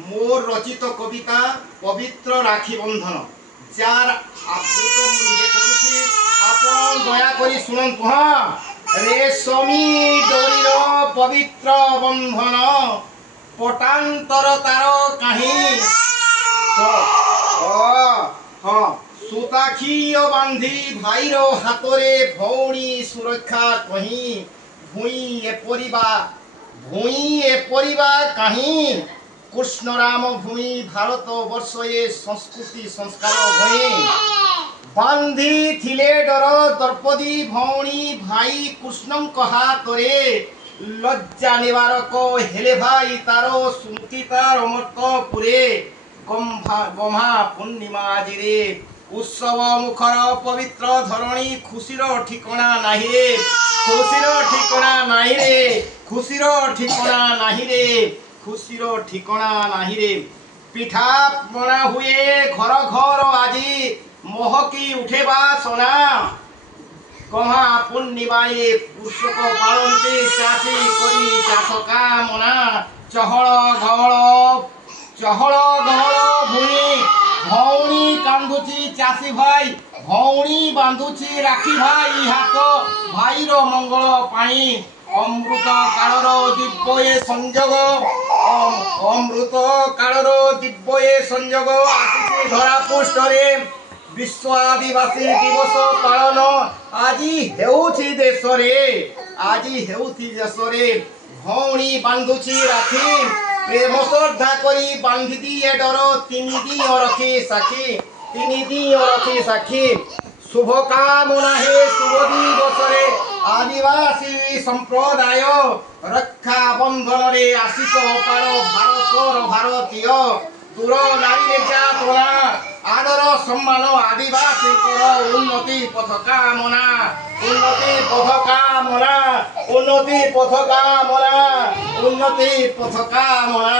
मोर रचित कविता पवित्र राखी बंधन जार आबृत मुझे करुछि आपण दया करी सुनंतु। हाँ रेशमी डोरीर पवित्र बंधन पटांतर तार कहीं हाँ सुताखी बांधी भाईर हाथरे भौणी सुरक्षा कहीं भूई ए परिबा कहीं कृष्ण राम भूमि भारत वर्ष ये संस्कृति संस्कार भई बांधी थिले डर द्रौपदी भौणी भाई कृष्ण कहा तोरे लज्जा निवारक हेले भाई तारो स्मृति तार अमृत पुरे गम्हा पूर्णिमा आजिरे उत्सव मुखर पवित्र धरणी खुशीर ठिकଣା नाही रे खुशीर ठिकଣା नाही रे खुशीर ठिकଣା नाही रे खुशीर ठिकଣା नाही रे पिठा बना हुए घर घर आजी महकी उठेबा सोना कहा पूर्णिमाए कृषक पालते चाषी करी चाष कामना चहल गहल भूमि भौणी कांदुची चाषी भाई भौणी बांधुची राखी भाई हाथ भाईर मंगल पाई अमृत कालर दिव्य संयोग अमृत कालर दिव्य संयोग आसी धरा पृष्ठरे विश्व आदिवासी दिवस पालन आजी हेउछि देशरे भौणी बांधुची राखी प्रेम श्रद्धा करी बांधी दिए डर तीन दिन रखी साखी शुभ कामना हे शुभ दिवसरे आदिवासी संप्रदाय रक्षा बंधन रे आशिष पार भारतर भारतीय दूर नारी जातना आदर सम्मान आदिवासी उन्नति पथ कामना उन्नति पथ कामना।